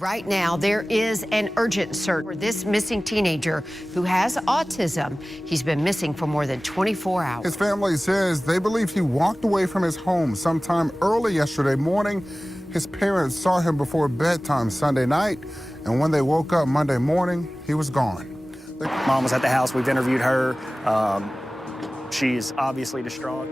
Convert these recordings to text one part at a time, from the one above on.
Right now, there is an urgent search for this missing teenager who has autism. He's been missing for more than 24 hours. His family says they believe he walked away from his home sometime early yesterday morning. His parents saw him before bedtime Sunday night, and when they woke up Monday morning, he was gone. Mom was at the house. We've interviewed her. She's obviously distraught.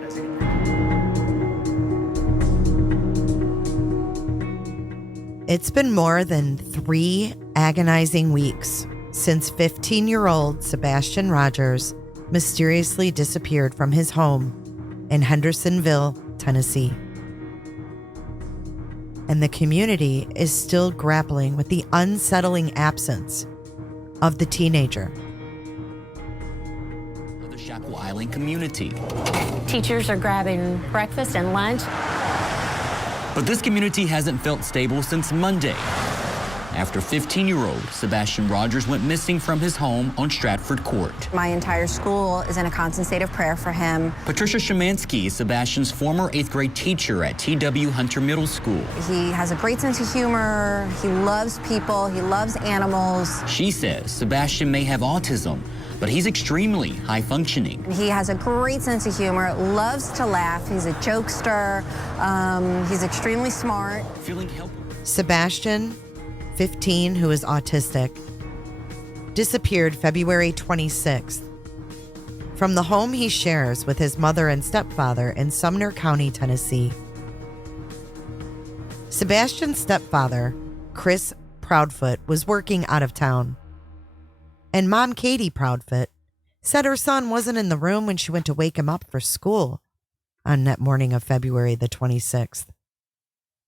It's been more than 3 agonizing weeks since 15-year-old Sebastian Rogers mysteriously disappeared from his home in Hendersonville, Tennessee. And the community is still grappling with the unsettling absence of the teenager. The Chapel Island community. Teachers are grabbing breakfast and lunch. But this community hasn't felt stable since Monday, after 15-year-old Sebastian Rogers went missing from his home on Stratford Court. My entire school is in a constant state of prayer for him. Patricia Shemansky is Sebastian's former 8th grade teacher at T.W. Hunter Middle School. He has a great sense of humor. He loves people. He loves animals. She says Sebastian may have autism, but he's extremely high functioning. He has a great sense of humor, loves to laugh. He's a jokester. He's extremely smart. Feeling helpless. Sebastian, 15, who is autistic, disappeared February 26th from the home he shares with his mother and stepfather in Sumner County, Tennessee. Sebastian's stepfather, Chris Proudfoot, was working out of town. And Mom Katie Proudfoot said her son wasn't in the room when she went to wake him up for school on that morning of February the 26th.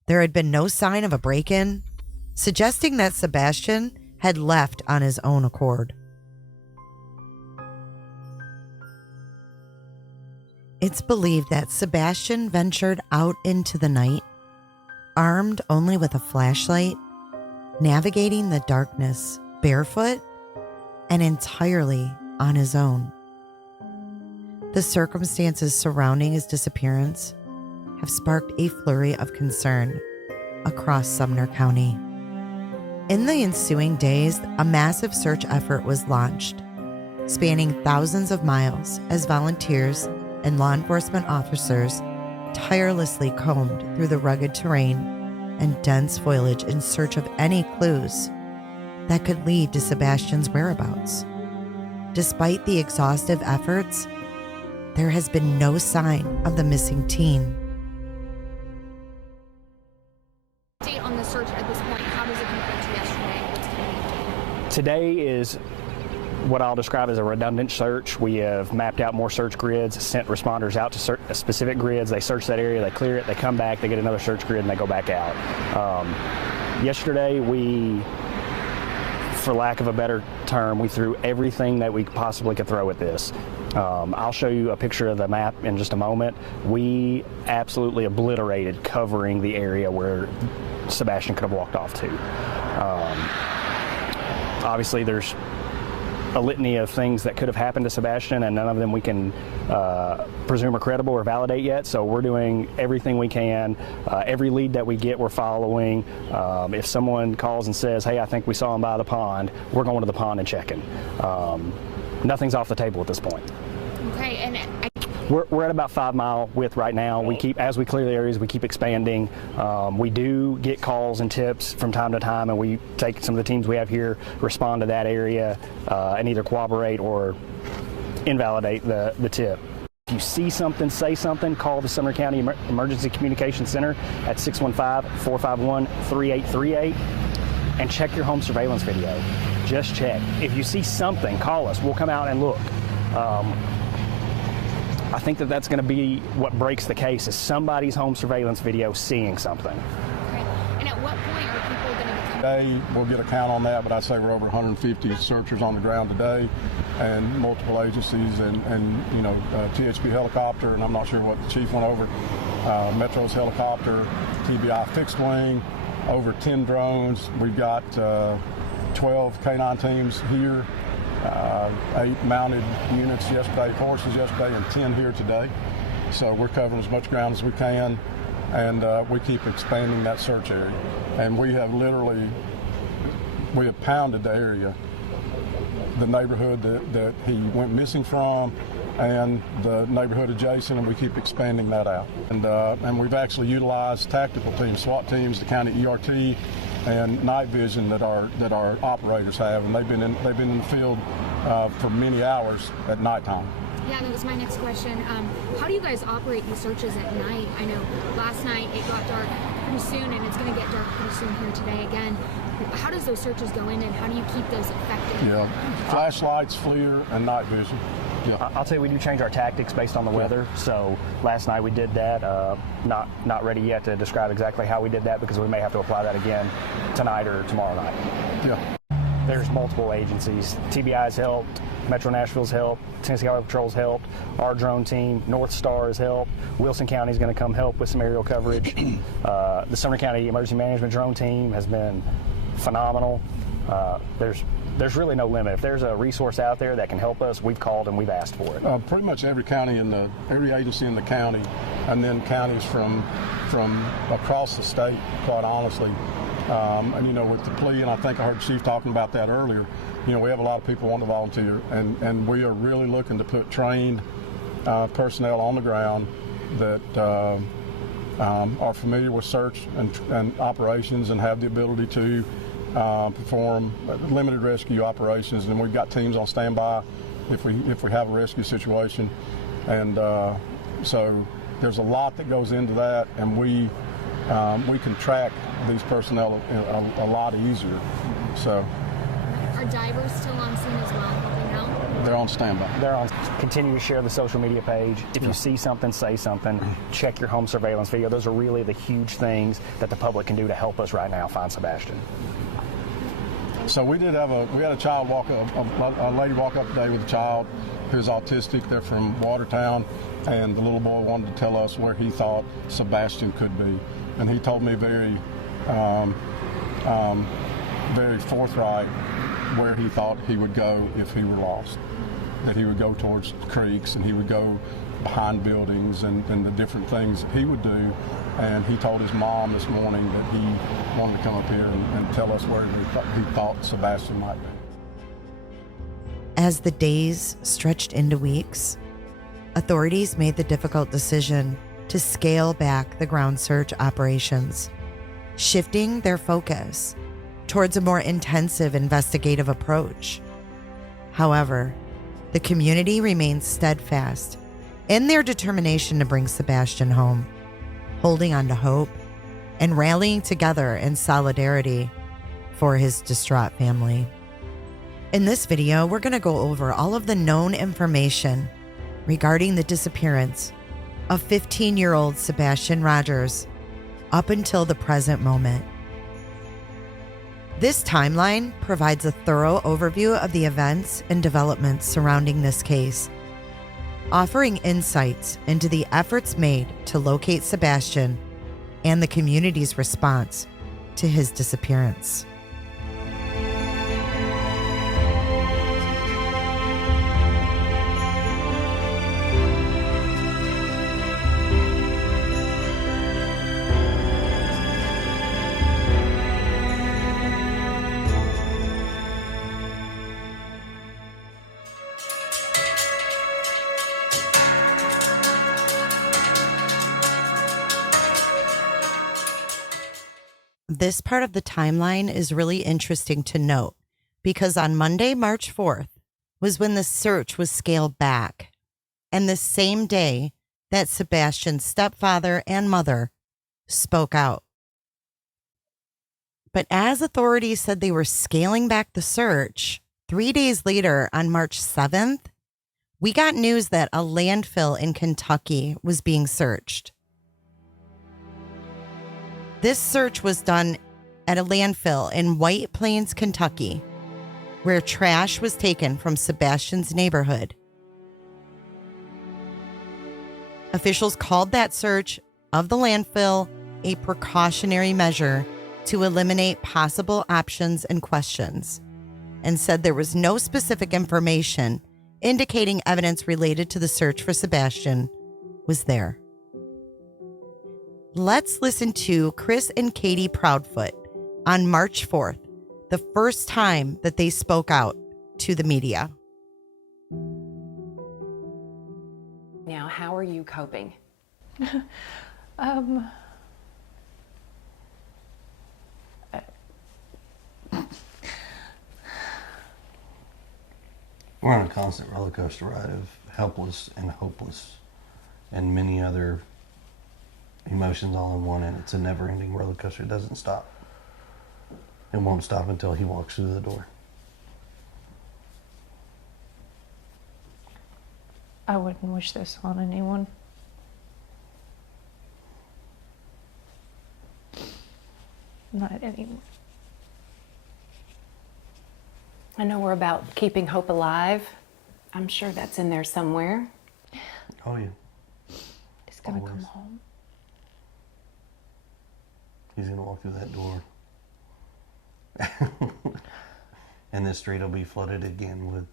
There had been no sign of a break-in, suggesting that Sebastian had left on his own accord. It's believed that Sebastian ventured out into the night, armed only with a flashlight, navigating the darkness barefoot and entirely on his own. The circumstances surrounding his disappearance have sparked a flurry of concern across Sumner County. In the ensuing days, a massive search effort was launched, spanning thousands of miles as volunteers and law enforcement officers tirelessly combed through the rugged terrain and dense foliage in search of any clues that could lead to Sebastian's whereabouts. Despite the exhaustive efforts, there has been no sign of the missing teen. Update on the search at this point, how does it compare to yesterday? What's going on? Today is what I'll describe as a redundant search. We have mapped out more search grids, sent responders out to specific grids. They search that area, they clear it, they come back, they get another search grid, and they go back out. Yesterday, for lack of a better term, we threw everything that we possibly could throw at this. I'll show you a picture of the map in just a moment. We absolutely obliterated covering the area where Sebastian could have walked off to. Obviously, there's a litany of things that could have happened to Sebastian, and none of them we can presume are credible or validate yet. So we're doing everything we can. Every lead that we get, we're following. If someone calls and says, hey, I think we saw him by the pond, we're going to the pond and checking. Nothing's off the table at this point. Okay, and We're at about 5 mile width right now. We keep, as we clear the areas, we keep expanding. We do get calls and tips from time to time, and we take some of the teams we have here, respond to that area, and either corroborate or invalidate the tip. If you see something, say something, call the Sumner County Emergency Communications Center at 615-451-3838 and check your home surveillance video. Just check. If you see something, call us. We'll come out and look. I think that's going to be what breaks the case, is somebody's home surveillance video seeing something. okay. And at what point are people going to become? Today, we'll get a count on that, but I'd say we're over 150 searchers on the ground today, and multiple agencies, and THP helicopter, and I'm not sure what the chief went over, Metro's helicopter, TBI fixed wing, over 10 drones. We've got 12 K9 teams here. 8 mounted units yesterday, horses yesterday, and 10 here today. So we're covering as much ground as we can, and we keep expanding that search area. And we have literally we have pounded the area, the neighborhood that he went missing from, and the neighborhood adjacent, and we keep expanding that out. And we've actually utilized tactical teams, SWAT teams, the county ERT, and night vision that our operators have, and they've been in the field for many hours at nighttime. Yeah, that was my next question. How do you guys operate these searches at night? I know last night it got dark pretty soon, and it's going to get dark pretty soon here today again. How does those searches go in, and how do you keep those effective? Yeah, flashlights, FLIR, and night vision. Yeah. I'll tell you, we do change our tactics based on the weather. So last night we did that. Not ready yet to describe exactly how we did that, because we may have to apply that again tonight or tomorrow night. Yeah. There's multiple agencies. TBI's helped, Metro Nashville's helped, Tennessee Highway Patrol's helped, our drone team, North Star has helped, Wilson County's going to come help with some aerial coverage. The Sumner County Emergency Management drone team has been phenomenal. There's really no limit. If there's a resource out there that can help us, we've called and we've asked for it. Pretty much every county every agency in the county, and then counties from across the state, quite honestly. And with the plea, and I think I heard Chief talking about that earlier, we have a lot of people wanting to volunteer, and we are really looking to put trained personnel on the ground that are familiar with search and operations and have the ability to perform limited rescue operations. And we've got teams on standby if we have a rescue situation. And so there's a lot that goes into that, and we can track these personnel a lot easier. So, are divers still on scene as well? Do you know? They're on standby. Continue to share the social media page. If you see something, say something. Check your home surveillance video. Those are really the huge things that the public can do to help us right now find Sebastian. So we had a child a lady walk up today with a child who's autistic. They're from Watertown, and the little boy wanted to tell us where he thought Sebastian could be. And he told me very forthright where he thought he would go if he were lost. That he would go towards creeks, and he would go behind buildings, and the different things that he would do. And he told his mom this morning that he wanted to come up here and tell us where he thought Sebastian might be. As the days stretched into weeks, authorities made the difficult decision to scale back the ground search operations, shifting their focus towards a more intensive investigative approach. However, the community remains steadfast in their determination to bring Sebastian home, holding on to hope and rallying together in solidarity for his distraught family. In this video, we're going to go over all of the known information regarding the disappearance of 15-year-old Sebastian Rogers up until the present moment. This timeline provides a thorough overview of the events and developments surrounding this case, offering insights into the efforts made to locate Sebastian and the community's response to his disappearance. This part of the timeline is really interesting to note because on Monday, March 4th, was when the search was scaled back, and the same day that Sebastian's stepfather and mother spoke out. But as authorities said they were scaling back the search, 3 days later on March 7th, we got news that a landfill in Kentucky was being searched. This search was done at a landfill in White Plains, Kentucky, where trash was taken from Sebastian's neighborhood. Officials called that search of the landfill a precautionary measure to eliminate possible options and questions, and said there was no specific information indicating evidence related to the search for Sebastian was there. Let's listen to Chris and Katie Proudfoot on March 4th the first time that they spoke out to the media. Now, how are you coping? We're on a constant roller coaster ride of helpless and hopeless and many other emotions all in one, and it's a never-ending roller coaster. It doesn't stop. It won't stop until he walks through the door. I wouldn't wish this on anyone. Not anyone. I know we're about keeping hope alive. I'm sure that's in there somewhere. Oh, yeah. He's gonna Always. come home. He's gonna walk through that door. And this street will be flooded again with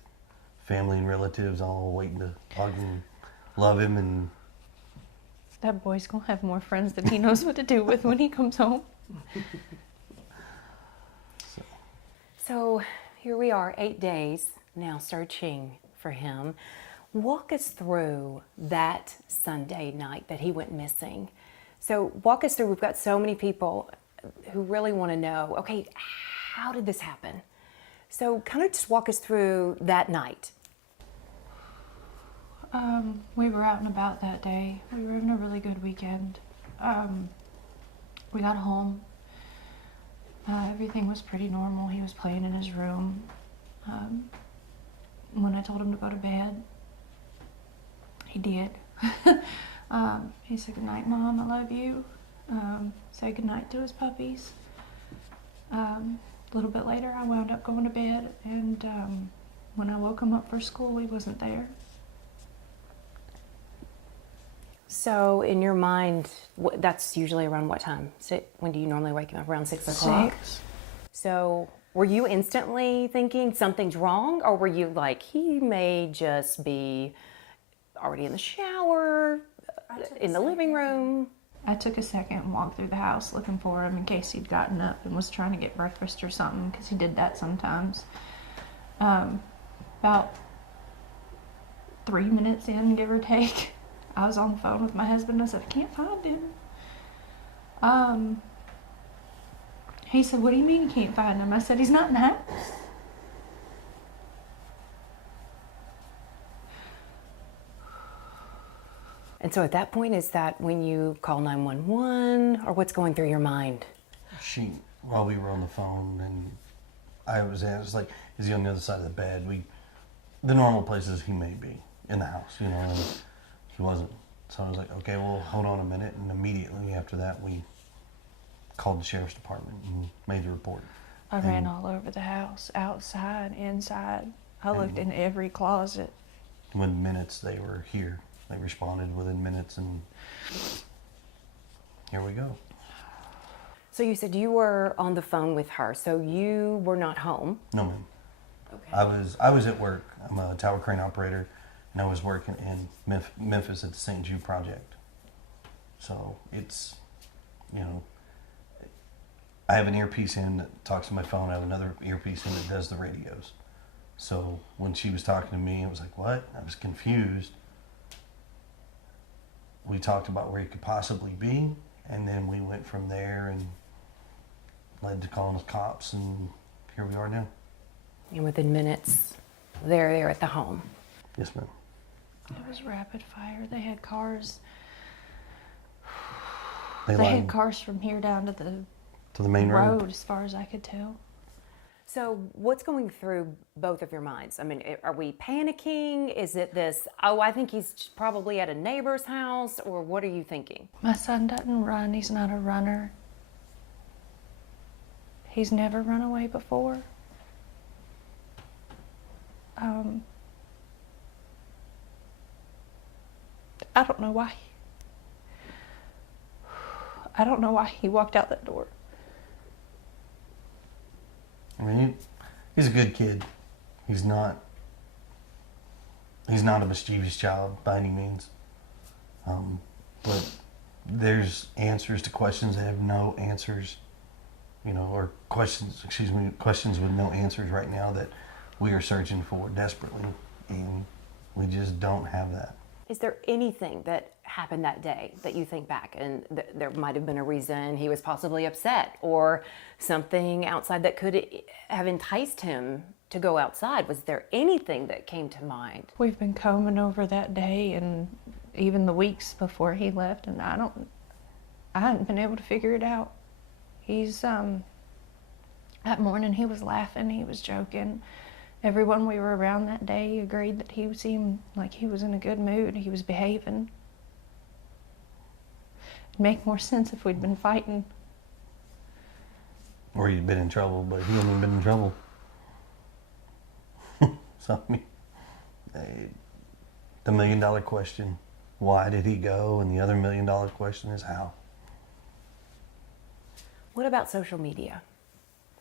family and relatives all waiting to hug and love him. And That boy's gonna have more friends than he knows what to do with when he comes home. So here we are, 8 days now searching for him. Walk us through that Sunday night that he went missing. So walk us through, we've got so many people who really want to know, okay, how did this happen? So kind of just walk us through that night. We were out and about that day. We were having a really good weekend. We got home. Everything was pretty normal. He was playing in his room. When I told him to go to bed, he did. He said, "Good night, Mom, I love you." Said goodnight to his puppies. A little bit later, I wound up going to bed, and when I woke him up for school, he wasn't there. So in your mind, that's usually around what time? So when do you normally wake him up? Around 6 o'clock? 6. So were you instantly thinking something's wrong, or were you like, he may just be already in the shower, in the living room? I took a second and walked through the house looking for him in case he'd gotten up and was trying to get breakfast or something, because he did that sometimes. About 3 minutes in, give or take, I was on the phone with my husband. I said, "I can't find him." He said, "What do you mean you can't find him?" I said, "He's not in the house." And so at that point, is that when you call 911, or what's going through your mind? While we were on the phone, and I was like, is he on the other side of the bed? The normal places he may be in the house, you know, and he wasn't. So I was like, okay, well, hold on a minute. And immediately after that, we called the sheriff's department and made the report. I ran all over the house, outside, inside. I looked in every closet. Within minutes, they were here. They responded within minutes, and here we go. So you said you were on the phone with her, so you were not home? No, ma'am. Okay. I was at work. I'm a tower crane operator, and I was working in Memphis at the St. Jude Project. So it's, you know, I have an earpiece in that talks to my phone. I have another earpiece in that does the radios. So when she was talking to me, it was like, what? I was confused. We talked about where he could possibly be, and then we went from there and led to calling the cops, and here we are now. And within minutes, they're there at the home. Yes, ma'am. It was rapid fire. They had cars. They They lied had cars from here down to the main road. road, as far as I could tell. So what's going through both of your minds? I mean, are we panicking? Is it this, oh, I think he's probably at a neighbor's house, or what are you thinking? My son doesn't run. He's not a runner. He's never run away before. I don't know why. I don't know why he walked out that door. I mean, he's a good kid. He's not a mischievous child by any means. But there's answers to questions that have no answers or questions with no answers right now that we are searching for desperately, and we just don't have that. Is there anything that happened that day that you think back and there might have been a reason he was possibly upset, or something outside that could have enticed him to go outside? Was there anything that came to mind? We've been combing over that day and even the weeks before he left, and I hadn't been able to figure it out. He's that morning he was laughing, he was joking. Everyone we were around that day agreed that he seemed like he was in a good mood. He was behaving. It'd make more sense if we'd been fighting. Or he'd been in trouble, but he hadn't been in trouble. So, I mean, the $1 million question, why did he go? And the other $1 million question is how. What about social media?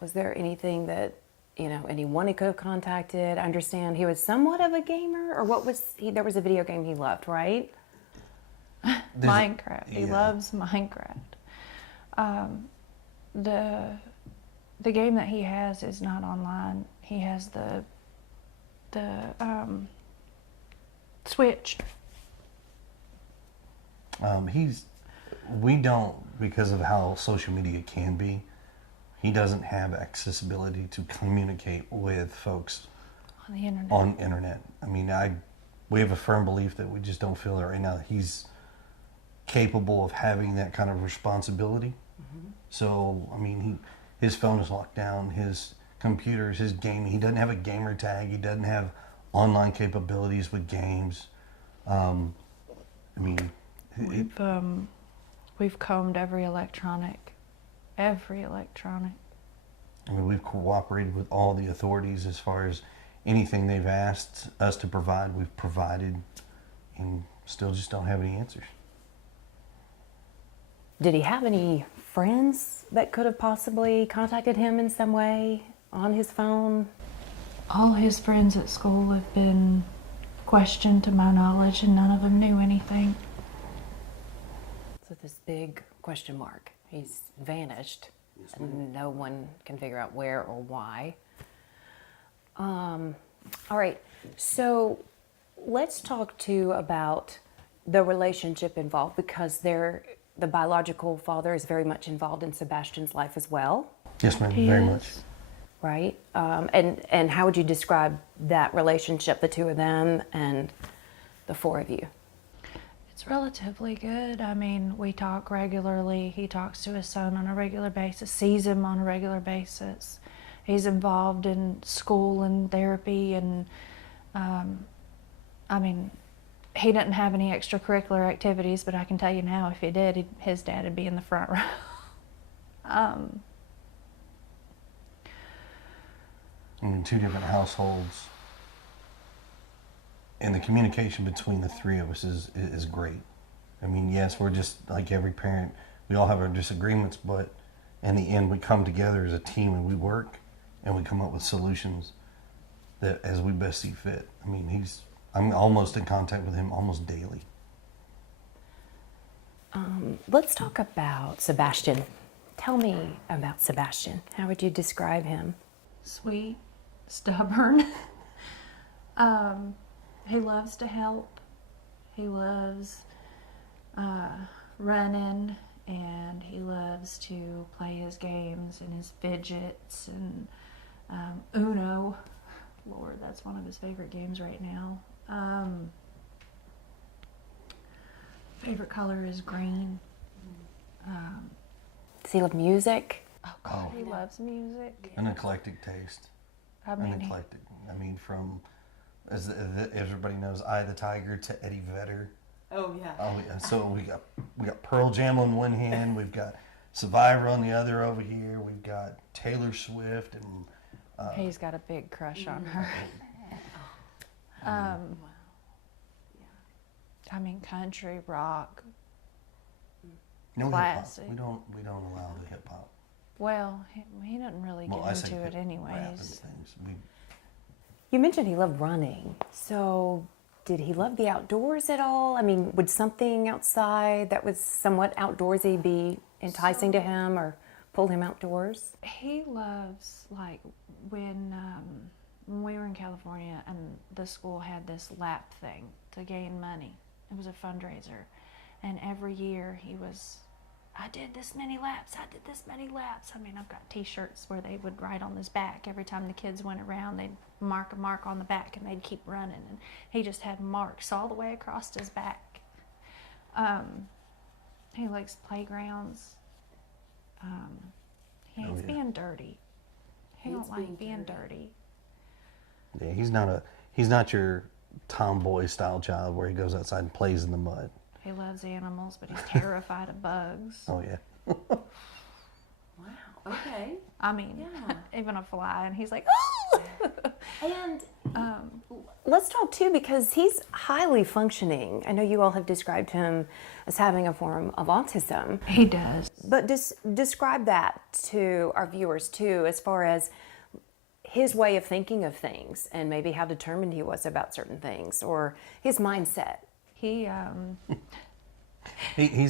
Was there anything that, anyone he could have contacted? I understand he was somewhat of a gamer, or what was he? There was a video game he loved, right? Minecraft. He loves Minecraft. The game that he has is not online. He has the Switch. We don't, because of how social media can be, he doesn't have accessibility to communicate with folks on the internet. I mean, we have a firm belief that we just don't feel that right now he's capable of having that kind of responsibility. Mm-hmm. So, I mean, his phone is locked down, his computers, his gaming. He doesn't have a gamer tag. He doesn't have online capabilities with games. We've combed every electronic. I mean, we've cooperated with all the authorities as far as anything they've asked us to provide, we've provided, and still just don't have any answers. Did he have any friends that could have possibly contacted him in some way on his phone? All his friends at school have been questioned to my knowledge, and none of them knew anything. So this big question mark. He's vanished, and no one can figure out where or why. All right, so let's talk too about the relationship involved, because the biological father is very much involved in Sebastian's life as well. Yes, ma'am, very much. Right, and how would you describe that relationship, the two of them and the four of you? It's relatively good. I mean, we talk regularly. He talks to his son on a regular basis, sees him on a regular basis. He's involved in school and therapy, and I mean, he doesn't have any extracurricular activities, but I can tell you now, if he did, his dad would be in the front row. I mean, two different households. And the communication between the three of us is great. I mean, yes, we're just like every parent. We all have our disagreements, but in the end, we come together as a team and we work and we come up with solutions that as we best see fit. I mean, I'm almost in contact with him almost daily. Let's talk about Sebastian. Tell me about Sebastian. How would you describe him? Sweet, stubborn. He loves to help. He loves running, and he loves to play his games and his fidgets and Uno. Lord, that's one of his favorite games right now. Favorite color is green. Does he love music? Oh God, he loves music. An eclectic taste. From, as everybody knows, Eye of the Tiger to Eddie Vedder. Oh yeah. Oh yeah. So we got Pearl Jam on one hand, we've got Survivor on the other over here, we've got Taylor Swift, and he's got a big crush on her. I mean, country, rock, no classic. Hip-hop. We don't allow the hip hop. Well, he doesn't really get into it anyways. You mentioned he loved running. So did he love the outdoors at all? I mean, would something outside that was somewhat outdoorsy be enticing to him or pull him outdoors? He loves, like, when we were in California and the school had this lap thing to gain money. It was a fundraiser. And every year he was, I did this many laps, I did this many laps. I mean, I've got t-shirts where they would write on his back. Every time the kids went around, they'd mark a mark on the back and they'd keep running. And he just had marks all the way across his back. He likes playgrounds. He hates being dirty. He don't like being dirty. Yeah, he's not your tomboy style child where he goes outside and plays in the mud. He loves animals, but he's terrified of bugs. Oh yeah. Wow. Okay. I mean, Yeah. even a fly, and he's like, And let's talk too, because he's highly functioning. I know you all have described him as having a form of autism. He does. But describe that to our viewers too, as far as his way of thinking of things and maybe how determined he was about certain things or his mindset. He's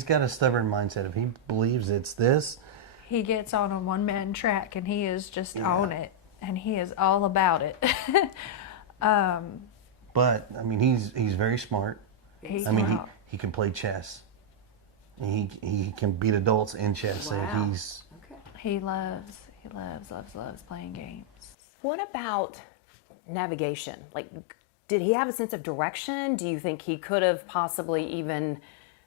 got a stubborn mindset. If he believes it's this, he gets on a one-man track, and he is just on it, and he is all about it. but I mean, he's very smart. He can play chess. He can beat adults in chess. Wow. So He loves playing games. What about navigation? Like, did he have a sense of direction? Do you think he could have possibly even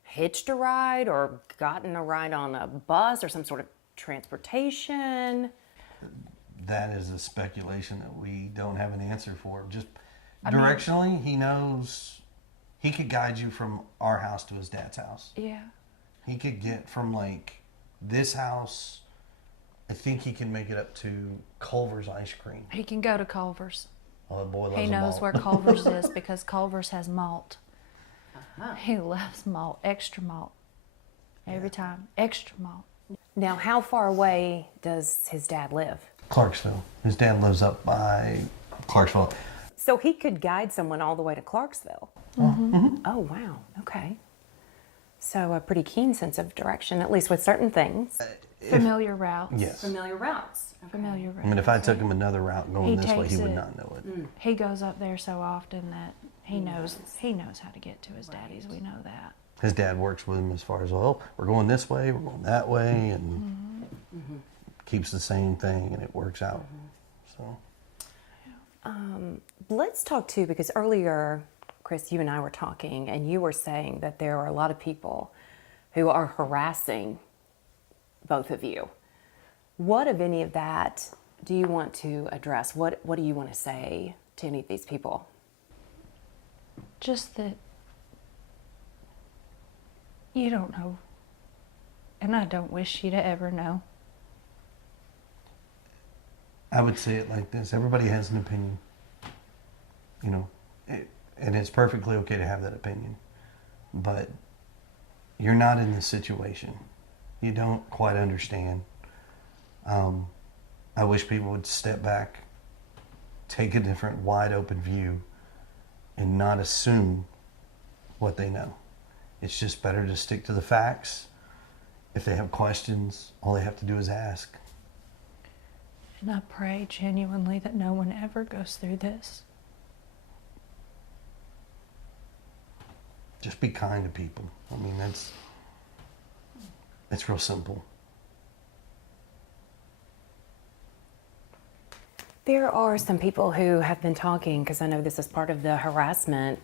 hitched a ride or gotten a ride on a bus or some sort of transportation? that is a speculation that we don't have an answer for. Just directionally, he knows he could guide you from our house to his dad's house. Yeah. He could get from like this house, I think he can make it up to Culver's ice cream. He can go to Culver's. Oh, the boy loves He knows malt. where Culver's is because Culver's has malt. He loves malt, extra malt. Every time, extra malt. Now, how far away does his dad live? Clarksville. His dad lives up by Clarksville. So he could guide someone all the way to Clarksville. Mm-hmm. Oh, wow. Okay. So a pretty keen sense of direction, at least with certain things. Familiar routes. Yes. Familiar routes. Okay. Familiar routes. I mean, if I took him another route going He this way, takes he would it. not know it. He goes up there so often that he knows how to get to his daddy's. We know that. His dad works with him as far as, well, we're going this way, we're going that way, and keeps the same thing, and it works out. So, Let's talk too, because earlier, Chris, you and I were talking, and you were saying that there are a lot of people who are harassing both of you. What of any of that do you want to address? What do you want to say to any of these people? Just that you don't know. And I don't wish you to ever know. I would say it like this. Everybody has an opinion, you know, and it's perfectly okay to have that opinion. But you're not in this situation. You don't quite understand. I wish people would step back, take a different wide open view, and not assume what they know. It's just better to stick to the facts. If they have questions, all they have to do is ask. And I pray genuinely that no one ever goes through this. Just be kind to people. I mean, it's real simple. There are some people who have been talking, because I know this is part of the harassment.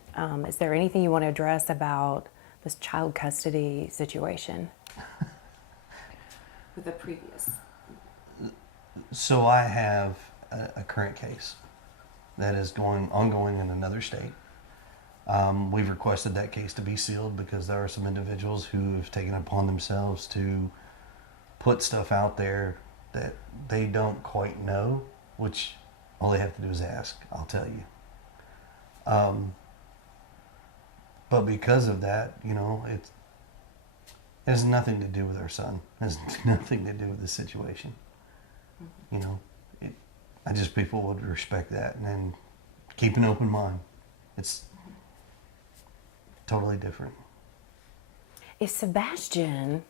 Is there anything you want to address about this child custody situation? With the previous. So I have a current case that is ongoing in another state. We've requested that case to be sealed because there are some individuals who have taken it upon themselves to put stuff out there that they don't quite know, which all they have to do is ask, I'll tell you. But because of that, you know, it has nothing to do with our son. It has nothing to do with the situation. You know, I just people would respect that and then keep an open mind. It's totally different. If Sebastian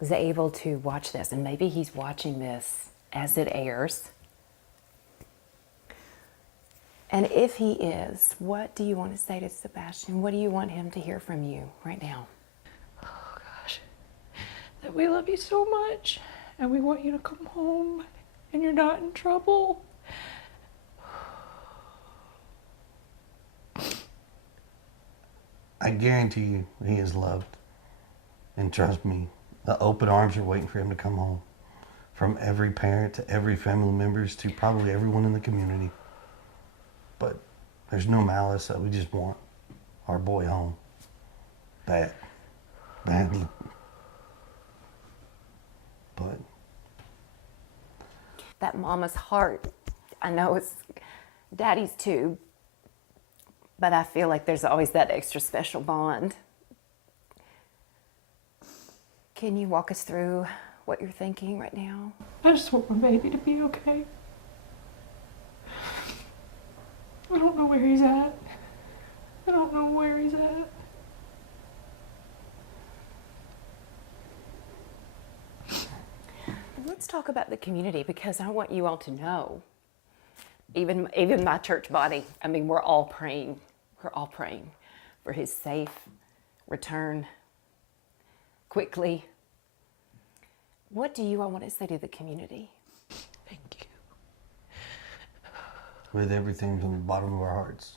was able to watch this, and maybe he's watching this as it airs. And if he is, what do you want to say to Sebastian? What do you want him to hear from you right now? Oh gosh, that we love you so much and we want you to come home and you're not in trouble. I guarantee you he is loved. And trust me, the open arms are waiting for him to come home. From every parent to every family members to probably everyone in the community. But there's no malice. We just want our boy home. Badly. But That mama's heart, I know it's daddy's too, but I feel like there's always that extra special bond. Can you walk us through what you're thinking right now? I just want my baby to be okay. I don't know where he's at. I don't know where he's at. Let's talk about the community, because I want you all to know, even my church body, I mean, we're all praying for his safe return quickly. What do you all want to say to the community? Thank you. with everything from the bottom of our hearts.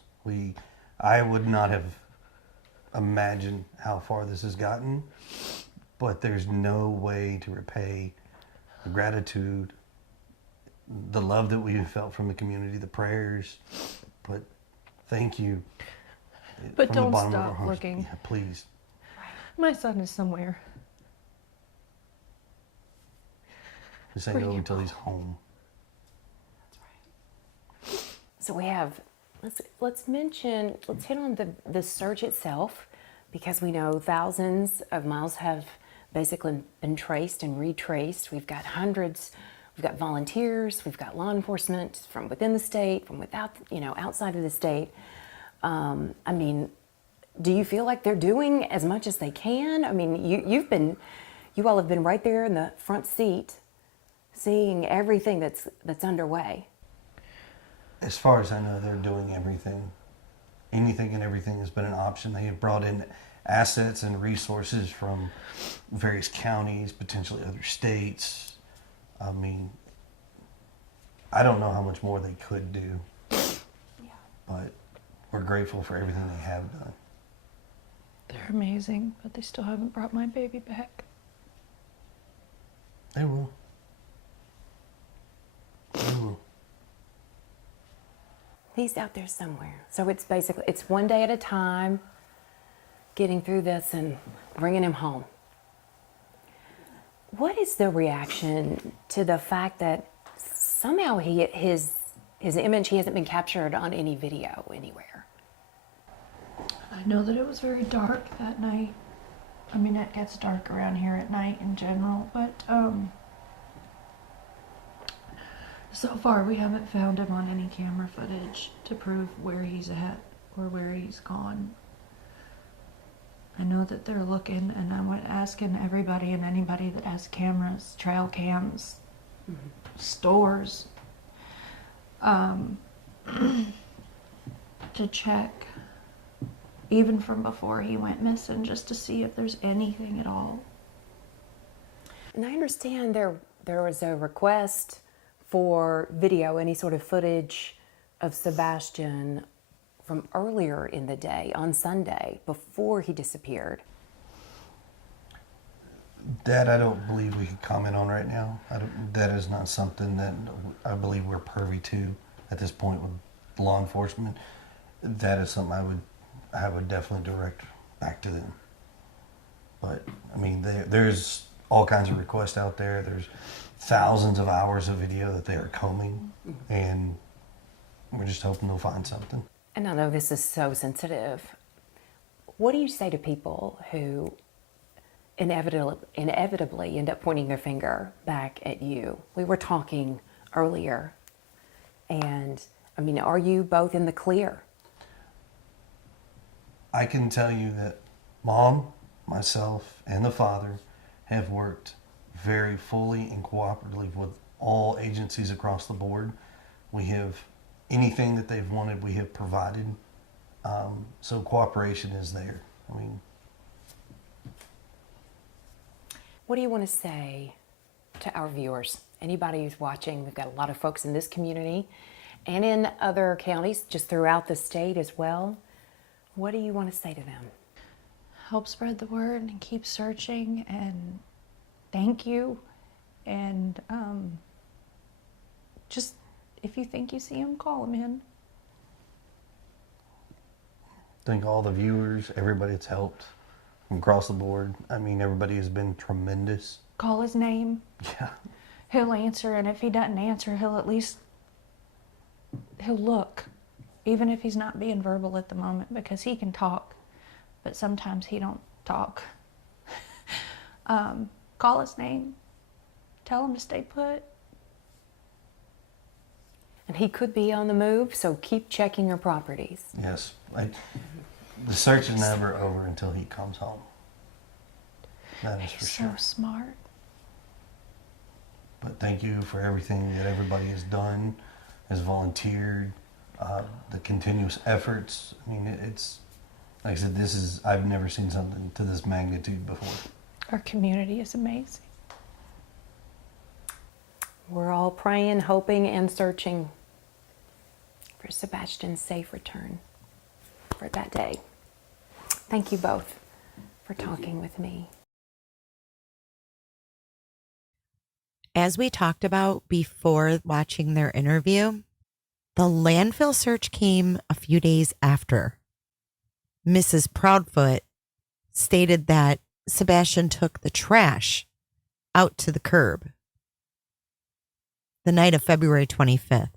I would not have imagined how far this has gotten, but there's no way to repay the gratitude, the love that we felt from the community, the prayers. But thank you. But from the don't bottom of our stop hearts. looking. Yeah, please. My son is somewhere. This ain't over until he's home. So we have, let's hit on the search itself, because we know thousands of miles have basically been traced and retraced. We've got hundreds, we've got volunteers, we've got law enforcement from within the state, from without, outside of the state. I mean, do you feel like they're doing as much as they can? I mean, you all have been right there in the front seat, seeing everything that's underway. As far as I know, they're doing everything. Anything and everything has been an option. They have brought in assets and resources from various counties, potentially other states. I mean, I don't know how much more they could do, but we're grateful for everything they have done. They're amazing, but they still haven't brought my baby back. They will. They will. He's out there somewhere. So it's one day at a time, getting through this and bringing him home. What is the reaction to the fact that somehow his image, he hasn't been captured on any video anywhere? I know that it was very dark that night. I mean, it gets dark around here at night in general, but so far we haven't found him on any camera footage to prove where he's at or where he's gone. I know that they're looking, and I'm asking everybody and anybody that has cameras, trail cams, stores, to check even from before he went missing, just to see if there's anything at all. And I understand there was a request for video, any sort of footage of Sebastian from earlier in the day, on Sunday, before he disappeared. That I don't believe we could comment on right now. That is not something that I believe we're privy to at this point with law enforcement. That is something I would definitely direct back to them. But I mean, there's all kinds of requests out there. There's thousands of hours of video that they are combing, and we're just hoping they'll find something. And I know this is so sensitive. What do you say to people who inevitably end up pointing their finger back at you? We were talking earlier, and I mean, are you both in the clear? I can tell you that Mom, myself, and the father have worked very fully and cooperatively with all agencies across the board. We have anything that they've wanted, we have provided. So cooperation is there. I mean, what do you want to say to our viewers? Anybody who's watching, we've got a lot of folks in this community and in other counties just throughout the state as well. What do you want to say to them? Help spread the word and keep searching, and thank you. And just, if you think you see him, call him in. Thank all the viewers, everybody that's helped from across the board. I mean, everybody has been tremendous. Call his name. Yeah. He'll answer, and if he doesn't answer, he'll look, even if he's not being verbal at the moment, because he can talk, but sometimes he don't talk. Call his name. Tell him to stay put. And he could be on the move, so keep checking your properties. Yes. The search is never over until he comes home. That is for sure. He's so smart. But thank you for everything that everybody has done, has volunteered, the continuous efforts. I mean, it's, like I said, I've never seen something to this magnitude before. Our community is amazing. We're all praying, hoping, and searching for Sebastian's safe return for that day. Thank you both for talking with me. As we talked about before watching their interview, the landfill search came a few days after. Mrs. Proudfoot stated that Sebastian took the trash out to the curb the night of February 25th.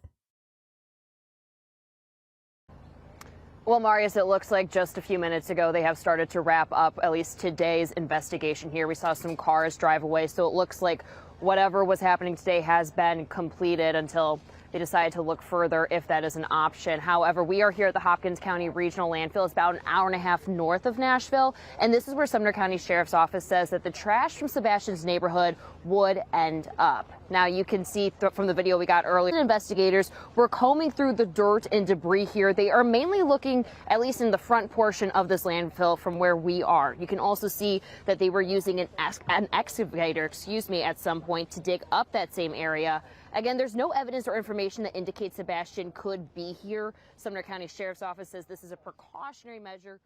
Well, Marius, it looks like just a few minutes ago they have started to wrap up at least today's investigation here. We saw some cars drive away, so it looks like whatever was happening today has been completed until they decide to look further if that is an option. However, we are here at the Hopkins County Regional Landfill. It's about an hour and a half north of Nashville, and this is where Sumner County Sheriff's Office says that the trash from Sebastian's neighborhood would end up. Now, you can see from the video we got earlier, investigators were combing through the dirt and debris here. They are mainly looking, at least in the front portion of this landfill from where we are. You can also see that they were using an excavator, at some point to dig up that same area. Again, there's no evidence or information that indicates Sebastian could be here. Sumner County Sheriff's Office says this is a precautionary measure.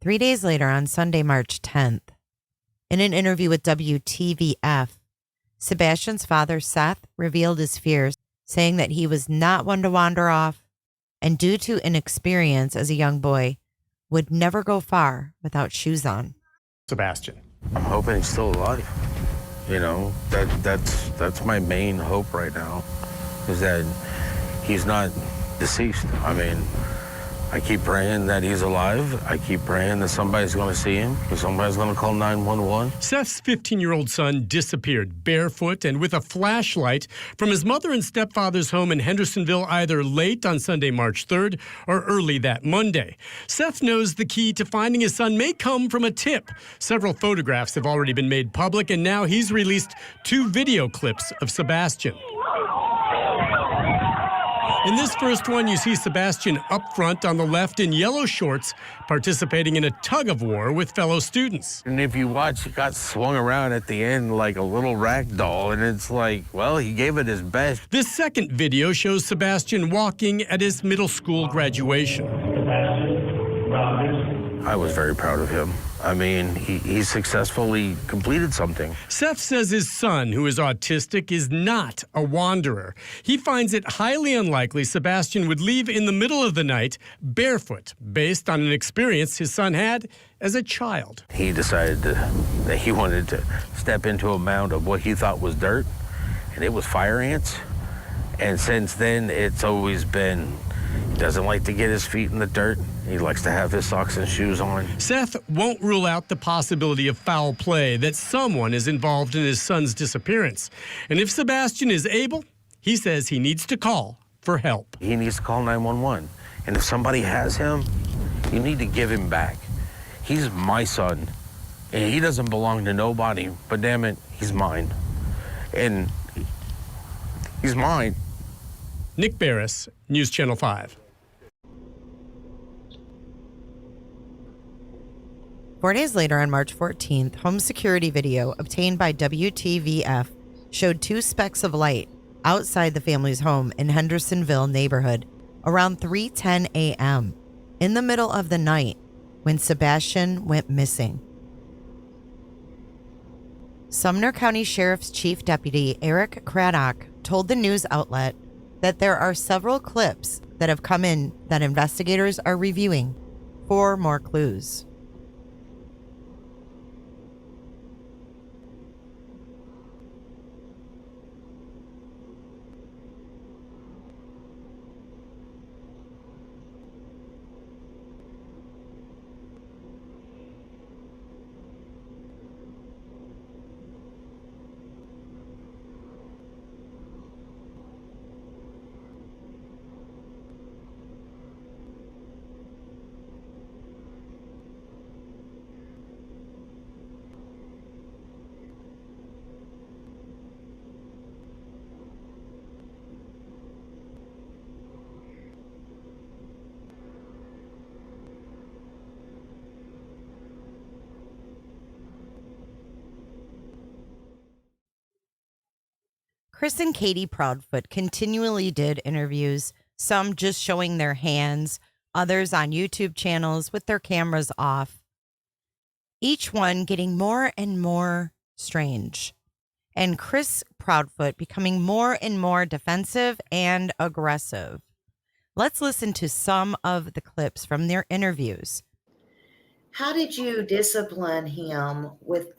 3 days later, on Sunday, March 10th, in an interview with WTVF, Sebastian's father, Seth, revealed his fears, saying that he was not one to wander off and, due to inexperience as a young boy, would never go far without shoes on. Sebastian. I'm hoping he's still alive. You know, that's my main hope right now, is that he's not deceased. I mean, I keep praying that he's alive. I keep praying that somebody's going to see him, or somebody's going to call 911. Seth's 15-year-old son disappeared barefoot and with a flashlight from his mother and stepfather's home in Hendersonville either late on Sunday, March 3rd or early that Monday. Seth knows the key to finding his son may come from a tip. Several photographs have already been made public, and now he's released 2 video clips of Sebastian. In this first one, you see Sebastian up front on the left in yellow shorts, participating in a tug-of-war with fellow students. And if you watch, he got swung around at the end like a little rag doll, and it's like, well, he gave it his best. This second video shows Sebastian walking at his middle school graduation. I was very proud of him. I mean, he successfully completed something. Seth says his son, who is autistic, is not a wanderer. He finds it highly unlikely Sebastian would leave in the middle of the night barefoot, based on an experience his son had as a child. He decided that he wanted to step into a mound of what he thought was dirt, and it was fire ants. And since then, it's always been, he doesn't like to get his feet in the dirt. He likes to have his socks and shoes on. Seth won't rule out the possibility of foul play, that someone is involved in his son's disappearance. And if Sebastian is able, he says he needs to call for help. He needs to call 911. And if somebody has him, you need to give him back. He's my son, And he doesn't belong to nobody, but damn it, he's mine. And he's mine. Nick Barris, News Channel 5. 4 days later, on March 14th, home security video obtained by WTVF showed 2 specks of light outside the family's home in Hendersonville neighborhood around 3:10 a.m. in the middle of the night when Sebastian went missing. Sumner County Sheriff's Chief Deputy Eric Craddock told the news outlet that there are several clips that have come in that investigators are reviewing for more clues. Chris and Katie Proudfoot continually did interviews, some just showing their hands, others on YouTube channels with their cameras off. Each one getting more and more strange, and Chris Proudfoot becoming more and more defensive and aggressive. Let's listen to some of the clips from their interviews. How did you discipline him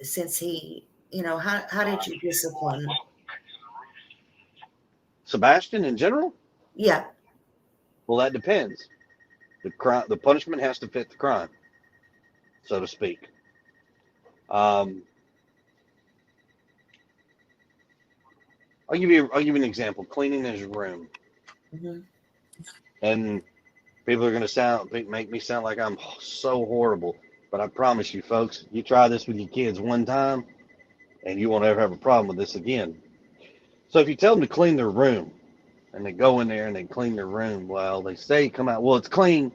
since he, how did you discipline? Sebastian in general? Yeah. Well, that depends. The punishment has to fit the crime, so to speak. I'll give you an example. Cleaning his room, and people are going to make me sound like I'm so horrible, but I promise you, folks, you try this with your kids one time, and you won't ever have a problem with this again. So if you tell them to clean their room, and they go in there and they clean their room, well, they say come out, well, it's clean,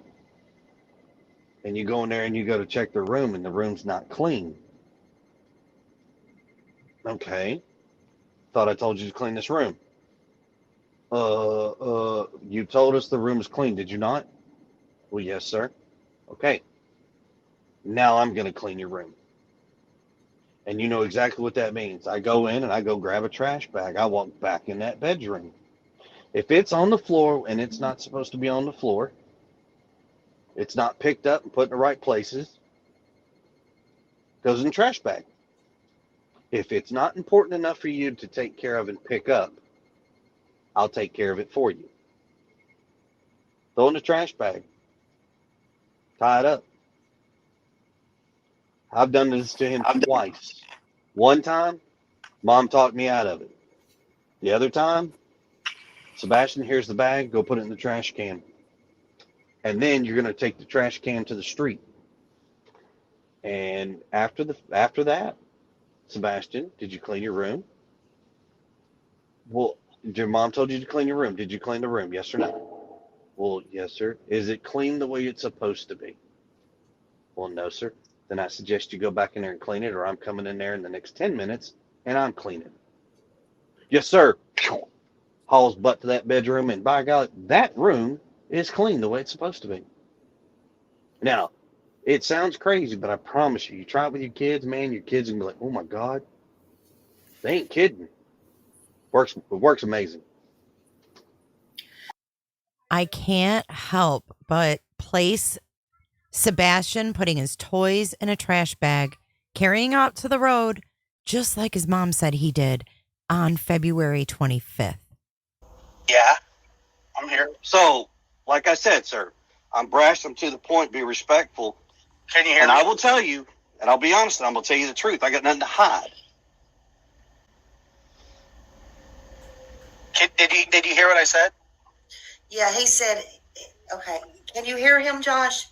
and you go in there and you go to check their room, and the room's not clean. Okay. Thought I told you to clean this room. You told us the room is clean, did you not? Well, yes, sir. Okay. Now I'm going to clean your room. And you know exactly what that means. I go in and I go grab a trash bag. I walk back in that bedroom. If it's on the floor and it's not supposed to be on the floor, it's not picked up and put in the right places, goes in the trash bag. If it's not important enough for you to take care of and pick up, I'll take care of it for you. Throw in the trash bag. Tie it up. I've done this to him twice. One time, Mom talked me out of it. The other time, Sebastian, here's the bag, go put it in the trash can. And then you're going to take the trash can to the street. And after that, Sebastian, did you clean your room? Well, your mom told you to clean your room. Did you clean the room? Yes or no? Well, yes, sir. Is it clean the way it's supposed to be? Well, no, sir. Then I suggest you go back in there and clean it, or I'm coming in there in the next 10 minutes and I'm cleaning. Yes, sir. Hauls butt to that bedroom, and by God, that room is clean the way it's supposed to be. Now, it sounds crazy, but I promise you, you try it with your kids, man, your kids are going to be like, oh my God, they ain't kidding. It works amazing. I can't help but place Sebastian putting his toys in a trash bag, carrying out to the road, just like his mom said he did on February 25th. Yeah, I'm here. So, like I said, sir, I'm brash, I'm to the point, be respectful. Can you hear me? And I will tell you, and I'll be honest, and I'm going to tell you the truth. I got nothing to hide. Did you hear what I said? Yeah, he said, okay. Can you hear him, Josh?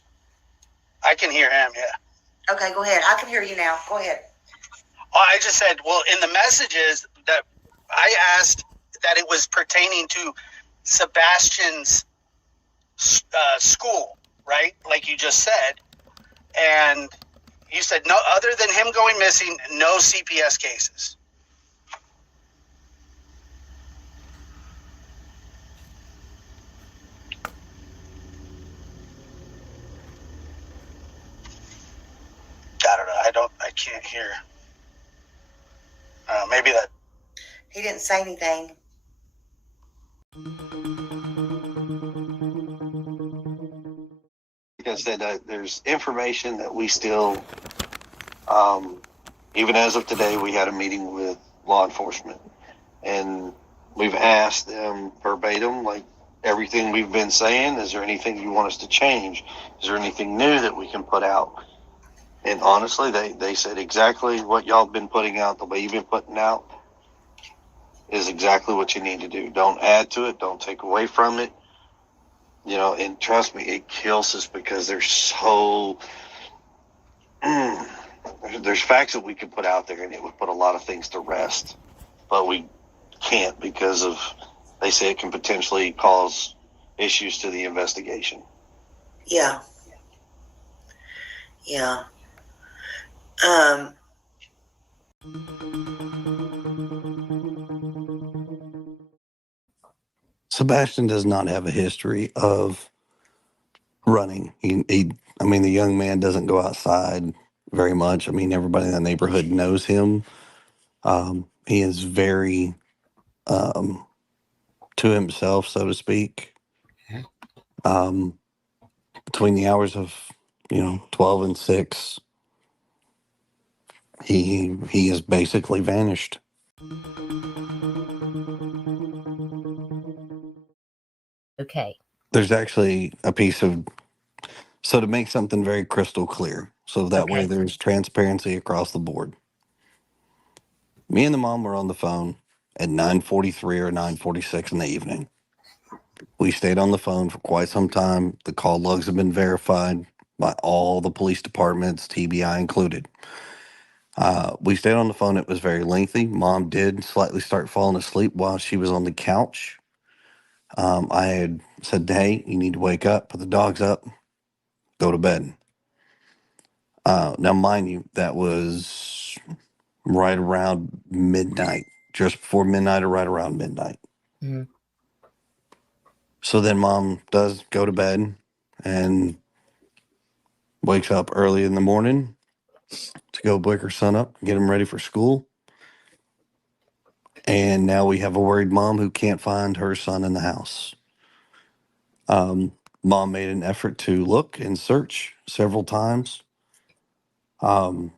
I can hear him, yeah. Okay, go ahead. I can hear you now. Go ahead. Oh, I just said, well, in the messages that I asked that it was pertaining to Sebastian's school, right? Like you just said. And you said, no, other than him going missing, no CPS cases. I don't know. I can't hear. Maybe that. He didn't say anything. Like I said, there's information that we still, even as of today, we had a meeting with law enforcement, and we've asked them verbatim, like everything we've been saying, is there anything you want us to change? Is there anything new that we can put out? And honestly, they said exactly what y'all have been putting out, the way you've been putting out is exactly what you need to do. Don't add to it. Don't take away from it. You know, and trust me, it kills us because there's so there's facts that we could put out there and it would put a lot of things to rest, but we can't because of, they say it can potentially cause issues to the investigation. Yeah. Yeah. Sebastian does not have a history of running. I mean, the young man doesn't go outside very much. I mean, everybody in the neighborhood knows him. He is very to himself, so to speak. Between the hours of 12 and 6, he has basically vanished. Okay. There's actually a piece of, so to make something very crystal clear, so that way there's transparency across the board. Me and the mom were on the phone at 9:43 or 9:46 in the evening. We stayed on the phone for quite some time. The call logs have been verified by all the police departments, TBI included. We stayed on the phone. It was very lengthy. Mom did slightly start falling asleep while she was on the couch. I had said, hey, you need to wake up, put the dogs up, go to bed. Now, mind you, that was right around midnight, just before midnight or right around midnight. Mm-hmm. So then mom does go to bed and wakes up early in the morning to go wake her son up, get him ready for school. And now we have a worried mom who can't find her son in the house. Mom made an effort to look and search several times. Mom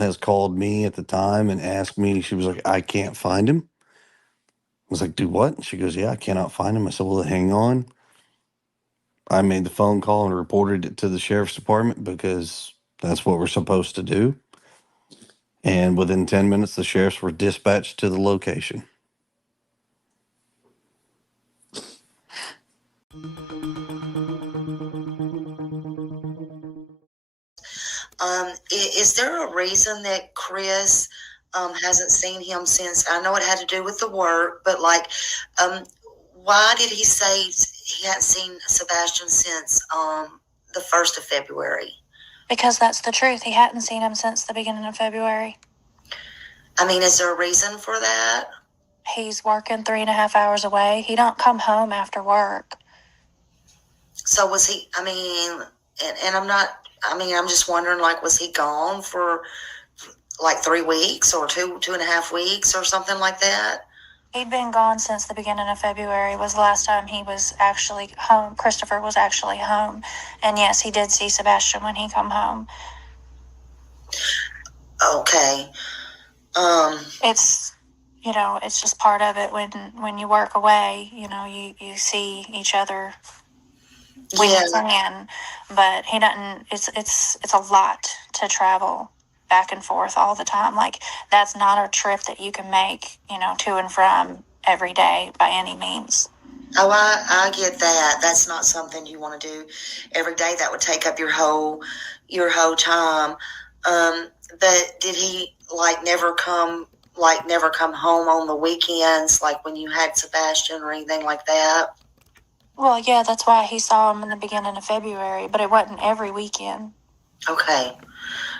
has called me at the time and asked me, she was like, I can't find him. I was like, do what? She goes, yeah, I cannot find him. I said, well, hang on. I made the phone call and reported it to the sheriff's department because that's what we're supposed to do. And within 10 minutes, the sheriffs were dispatched to the location. Is there a reason that Chris hasn't seen him since? I know it had to do with the work, but why did he say he hadn't seen Sebastian since the 1st of February? Because that's the truth. He hadn't seen him since the beginning of February. I mean, is there a reason for that? He's working 3.5 hours away. He don't come home after work. So was he, I mean, and I'm just wondering, was he gone for 3 weeks or 2.5 weeks or something like that? He'd been gone since the beginning of February was the last time he was actually home. Christopher was actually home. And yes, he did see Sebastian when he come home. Okay. It's, it's just part of it when you work away, you see each other when you can, but he doesn't, it's a lot to travel back and forth all the time. That's not a trip that you can make, to and from every day by any means. Oh, I get that. That's not something you want to do every day. That would take up your whole time. But did he never come home on the weekends, like when you had Sebastian or anything like that? Well, yeah, that's why he saw him in the beginning of February, but it wasn't every weekend. Okay.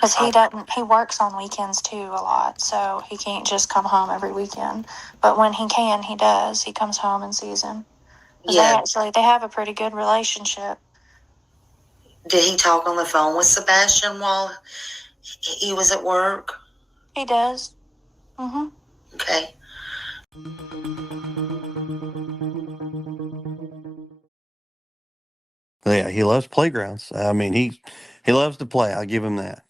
Because he works on weekends too a lot, so he can't just come home every weekend. But when he can, he does. He comes home and sees him. Yeah. They have a pretty good relationship. Did he talk on the phone with Sebastian while he was at work? He does. Mm-hmm. Okay. Yeah, he loves playgrounds. I mean, he loves to play. I'll give him that.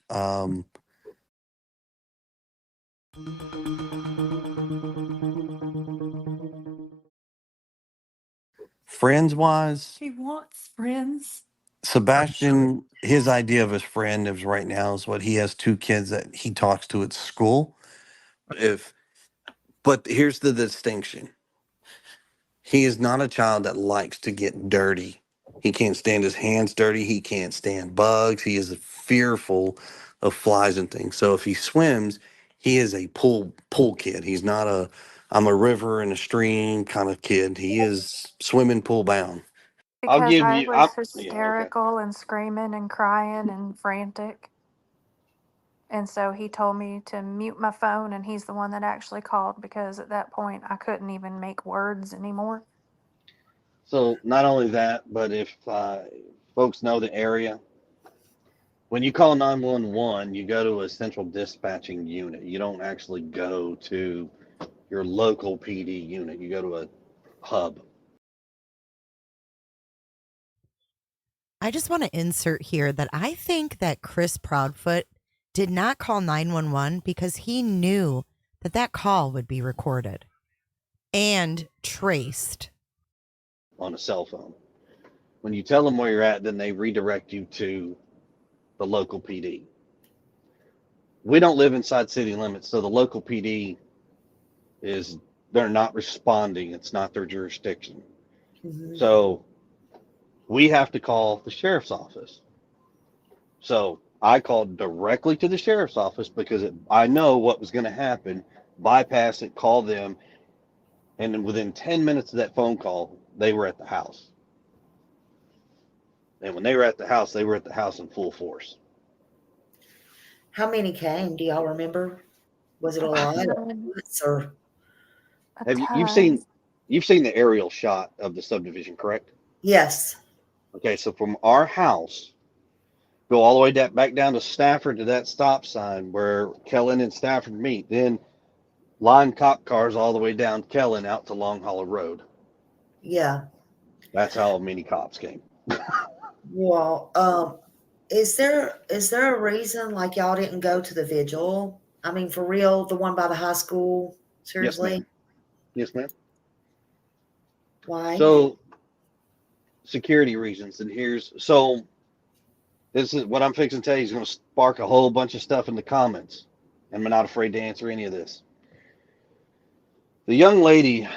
Friends wise, He wants friends. Sebastian, his idea of his friend is right now is what he has two kids that he talks to at school. If But here's the distinction. He is not a child that likes to get dirty. He can't stand his hands dirty. He can't stand bugs. He is fearful of flies and things. So if he swims, he is a pool kid. He's not a I'm a river and a stream kind of kid. He is swimming pool bound. I'll Because give I you. was Yeah, okay. hysterical and screaming and crying and frantic. And so he told me to mute my phone, and he's the one that actually called because at that point I couldn't even make words anymore. So not only that, but if folks know the area, when you call 911, you go to a central dispatching unit. You don't actually go to your local PD unit. You go to a hub. I just want to insert here that I think that Chris Proudfoot did not call 911 because he knew that that call would be recorded and traced. On a cell phone. When you tell them where you're at, then they redirect you to the local PD. We don't live inside city limits, so the local PD they're not responding. It's not their jurisdiction. Mm-hmm. So we have to call the sheriff's office. So I called directly to the sheriff's office because I know what was going to happen. Bypass it, call them, and then within 10 minutes of that phone call, they were at the house. And when they were at the house, they were at the house in full force. How many came? Do y'all remember? Was it a lot? Or Have you've seen the aerial shot of the subdivision, correct? yes. Okay, so from our house, go all the way back down to Stafford to that stop sign where Kellen and Stafford meet. Then line cop cars all the way down Kellen out to Long Hollow Road. Yeah. That's how many cops came. Well, is there a reason like y'all didn't go to the vigil? I mean, for real, the one by the high school? Seriously? Yes, ma'am. Yes, ma'am. Why? So security reasons, and this is what I'm fixing to tell you is going to spark a whole bunch of stuff in the comments. I'm not afraid to answer any of this. The young lady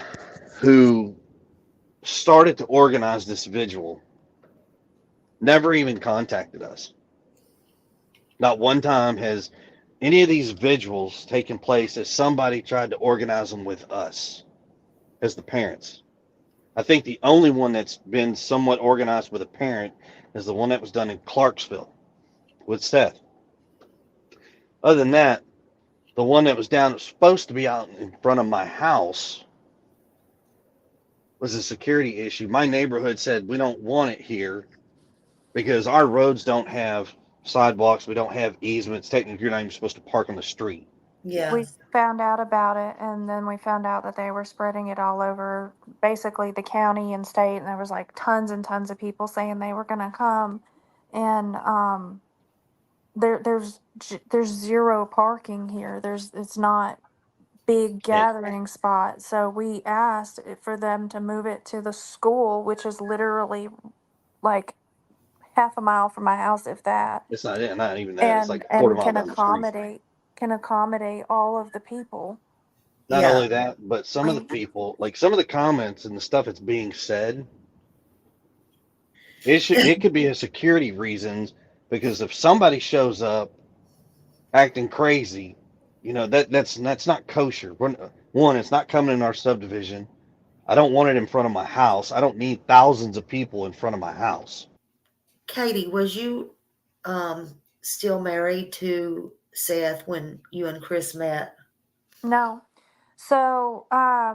who started to organize this vigil never even contacted us. Not one time has any of these vigils taken place as somebody tried to organize them with us as the parents. I think the only one that's been somewhat organized with a parent is the one that was done in Clarksville with Seth. Other than that, the one that was supposed to be out in front of my house was a security issue. My neighborhood said we don't want it here because our roads don't have sidewalks. We don't have easements. Technically, you're not even supposed to park on the street. Yeah. We found out about it, and then we found out that they were spreading it all over basically the county and state, and there was like tons and tons of people saying they were going to come. And there's zero parking here. It's not big gathering spot. So we asked for them to move it to the school, which is literally like half a mile from my house, if that. It's not even that. It's like a quarter And mile down the street. can accommodate all of the people. Not Yeah. only that, but some of the people, like some of the comments and the stuff that's being said, it could be a security reasons, because if somebody shows up acting crazy, that's not kosher. One, it's not coming in our subdivision. I don't want it in front of my house. I don't need thousands of people in front of my house. Katie, was you still married to Seth when you and Chris met? No. So, I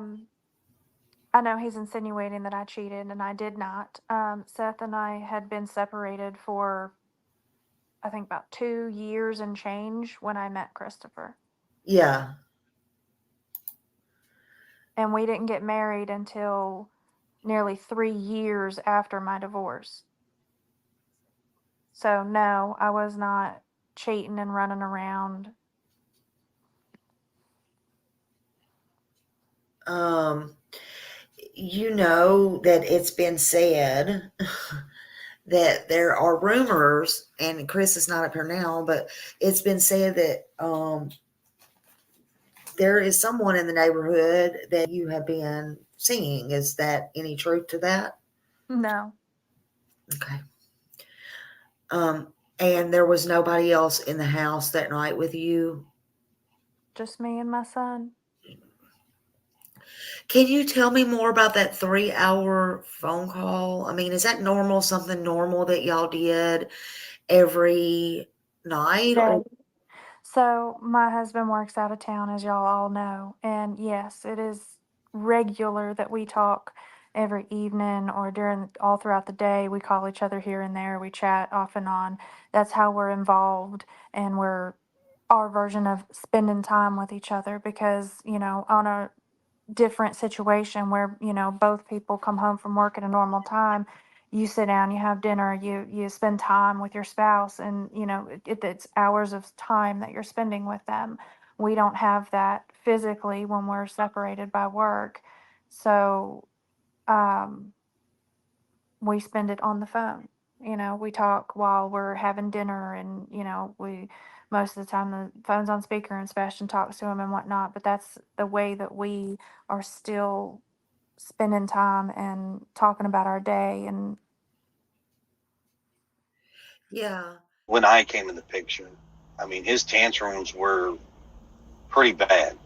know he's insinuating that I cheated, and I did not. Seth and I had been separated for, I think, about 2 years and change when I met Christopher. Yeah. And we didn't get married until nearly 3 years after my divorce. So, no, I was not cheating and running around. You know that it's been said that there are rumors, and Chris is not up here now, but it's been said that there is someone in the neighborhood that you have been seeing. Is that any truth to that? No. Okay. And there was nobody else in the house that night with you? Just me and my son. Can you tell me more about that 3-hour phone call? I mean, is that normal, something normal that y'all did every night? No. So my husband works out of town, as y'all all know. And yes, it is regular that we talk every evening or during all throughout the day. We call each other here and there. We chat off and on. That's how we're involved, and we're our version of spending time with each other because, on a different situation where, both people come home from work at a normal time, you sit down, you have dinner, you spend time with your spouse, and it's hours of time that you're spending with them. We don't have that physically when we're separated by work, so we spend it on the phone. We talk while we're having dinner, and we most of the time the phone's on speaker and Sebastian talks to him and whatnot, but that's the way that we are still spending time and talking about our day. And Yeah. When I came in the picture, I mean, his tantrums were pretty bad.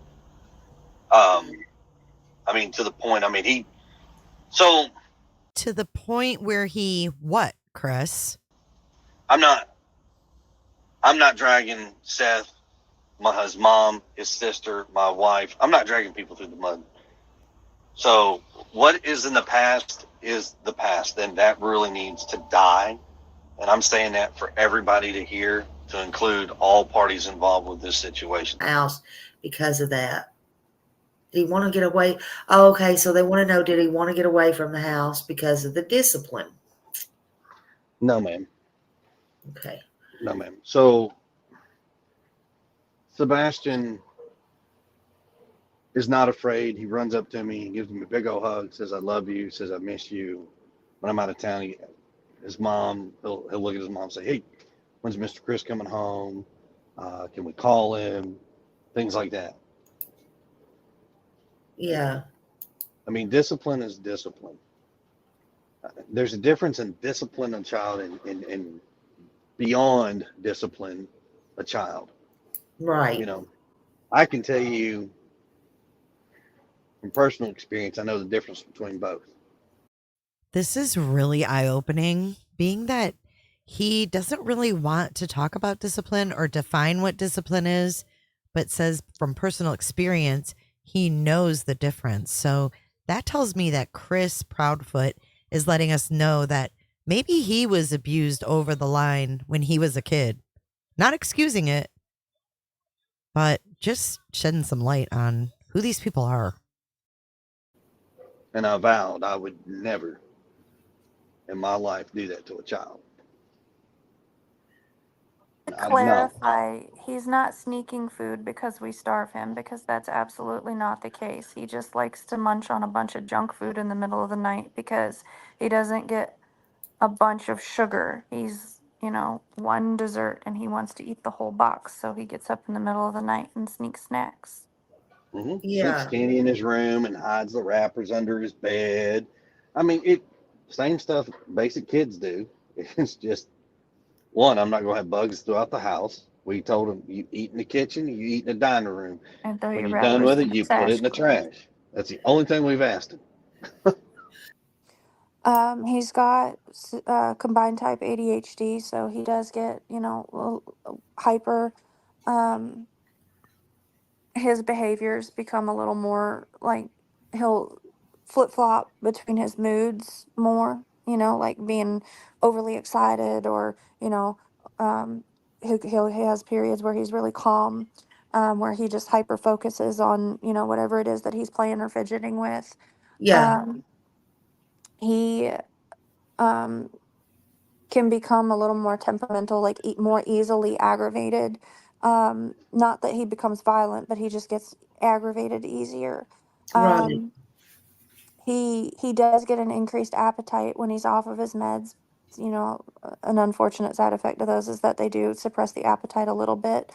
I mean, to the point, To the point where he, what, Chris? I'm not dragging Seth, his mom, his sister, my wife. I'm not dragging people through the mud. So what is in the past is the past, and that really needs to die. And I'm saying that for everybody to hear, to include all parties involved with this situation. House because of that. Did he want to get away? Oh, okay, so they want to know, did he want to get away from the house because of the discipline? No, ma'am. Okay. No, ma'am. So Sebastian is not afraid. He runs up to me, gives me a big old hug, says, I love you, says, I miss you. When I'm out of town, his mom, he'll look at his mom and say, hey, when's Mr. Chris coming home? Can we call him? Things like that. Yeah. I mean, discipline is discipline. There's a difference in discipline a child and beyond discipline a child. Right. I can tell you from personal experience, I know the difference between both. This is really eye-opening, being that he doesn't really want to talk about discipline or define what discipline is, but says from personal experience, he knows the difference. So that tells me that Chris Proudfoot is letting us know that maybe he was abused over the line when he was a kid. Not excusing it, but just shedding some light on who these people are. And I vowed I would never in my life do that to a child. to clarify, he's not sneaking food because we starve him, because that's absolutely not the case. He just likes to munch on a bunch of junk food in the middle of the night because he doesn't get a bunch of sugar. He's, one dessert and he wants to eat the whole box. So he gets up in the middle of the night and sneaks snacks. Sleeps skinny in his room and hides the wrappers under his bed. I mean, same stuff basic kids do. It's just, one, I'm not going to have bugs throughout the house. We told him, you eat in the kitchen, you eat in the dining room. And throw When your you're done wrappers with in it, the you put it in the trash. That's the only thing we've asked him. He's got combined type ADHD, so he does get, hyper. Um, his behaviors become a little more like he'll flip flop between his moods more, like being overly excited or, he has periods where he's really calm, where he just hyper focuses on, whatever it is that he's playing or fidgeting with. Yeah. He can become a little more temperamental, like more easily aggravated. Not that he becomes violent, but he just gets aggravated easier. Right. He does get an increased appetite when he's off of his meds. An unfortunate side effect of those is that they do suppress the appetite a little bit.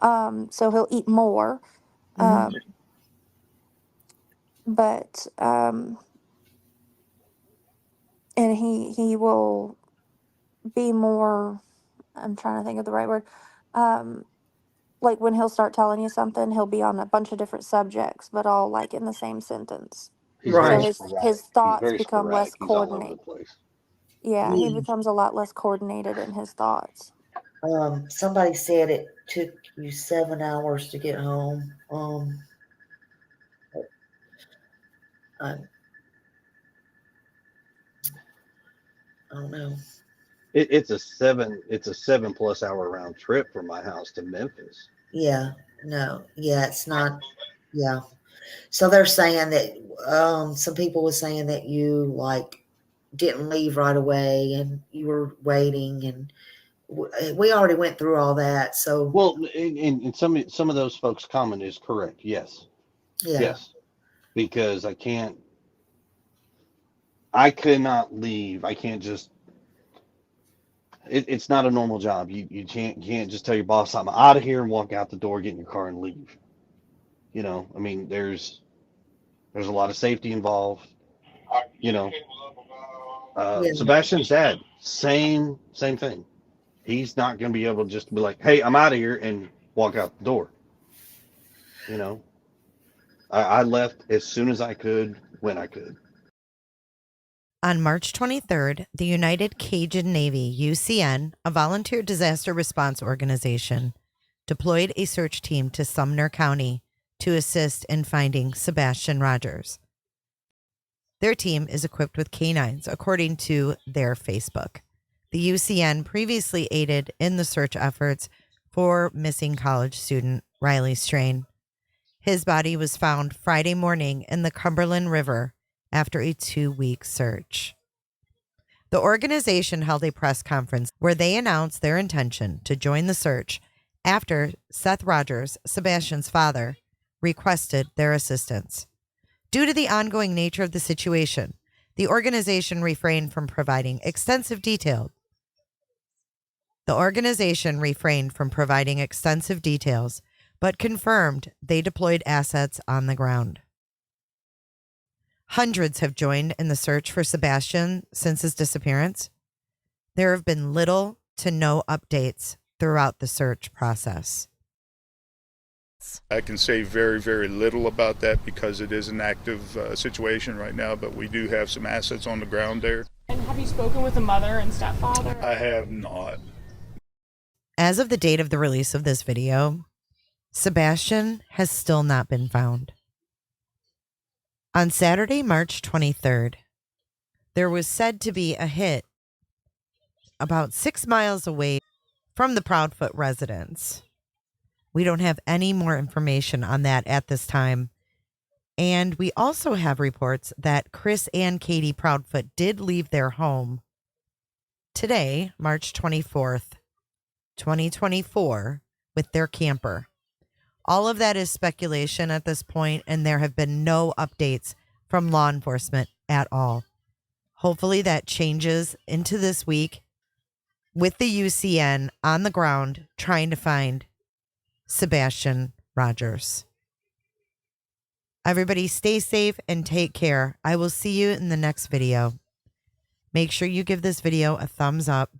So he'll eat more. But and he will be more, I'm trying to think of the right word. Like when he'll start telling you something, he'll be on a bunch of different subjects, but all like in the same sentence. He's So very his sporadic. thoughts He's very become less sporadic. He's all over the coordinated. place. Yeah, he becomes a lot less coordinated in his thoughts. Somebody said it took you 7 hours to get home. I don't know. It's a 7+ hour round trip from my house to Memphis. Yeah, no, yeah, it's not. Yeah, so they're saying that some people were saying that you like didn't leave right away and you were waiting, and we already went through all that. So well, and some of those folks' comment is correct. Yes, yeah, yes, because I could not leave. I can't just. It's not a normal job. You can't just tell your boss I'm out of here and walk out the door, get in your car and leave. I mean, there's a lot of safety involved. yeah, Sebastian's dad, same thing. He's not going to be able to just be like, hey, I'm out of here and walk out the door. I left as soon as I could, when I could. On March 23rd, the United Cajun Navy, UCN, a volunteer disaster response organization, deployed a search team to Sumner County to assist in finding Sebastian Rogers. Their team is equipped with canines, according to their Facebook. The UCN previously aided in the search efforts for missing college student Riley Strain. His body was found Friday morning in the Cumberland River after a 2-week search. The organization held a press conference where they announced their intention to join the search after Seth Rogers, Sebastian's father, requested their assistance. Due to the ongoing nature of the situation, the organization refrained from providing extensive details, but confirmed they deployed assets on the ground. Hundreds have joined in the search for Sebastian since his disappearance. There have been little to no updates throughout the search process. I can say very, very little about that because it is an active situation right now, but we do have some assets on the ground there. And have you spoken with the mother and stepfather? I have not. As of the date of the release of this video, Sebastian has still not been found. On Saturday, March 23rd, there was said to be a hit about 6 miles away from the Proudfoot residence. We don't have any more information on that at this time. And we also have reports that Chris and Katie Proudfoot did leave their home today, March 24th, 2024, with their camper. All of that is speculation at this point, and there have been no updates from law enforcement at all. Hopefully that changes into this week with the UCN on the ground trying to find Sebastian Rogers. Everybody stay safe and take care. I will see you in the next video. Make sure you give this video a thumbs up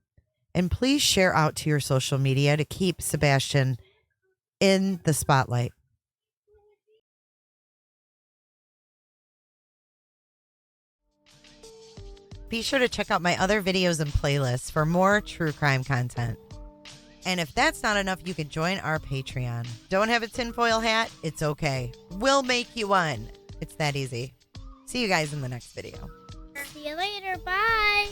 and please share out to your social media to keep Sebastian in the spotlight. Be sure to check out my other videos and playlists for more true crime content. And if that's not enough, you can join our Patreon. Don't have a tinfoil hat? It's okay. We'll make you one. It's that easy. See you guys in the next video. See you later. Bye.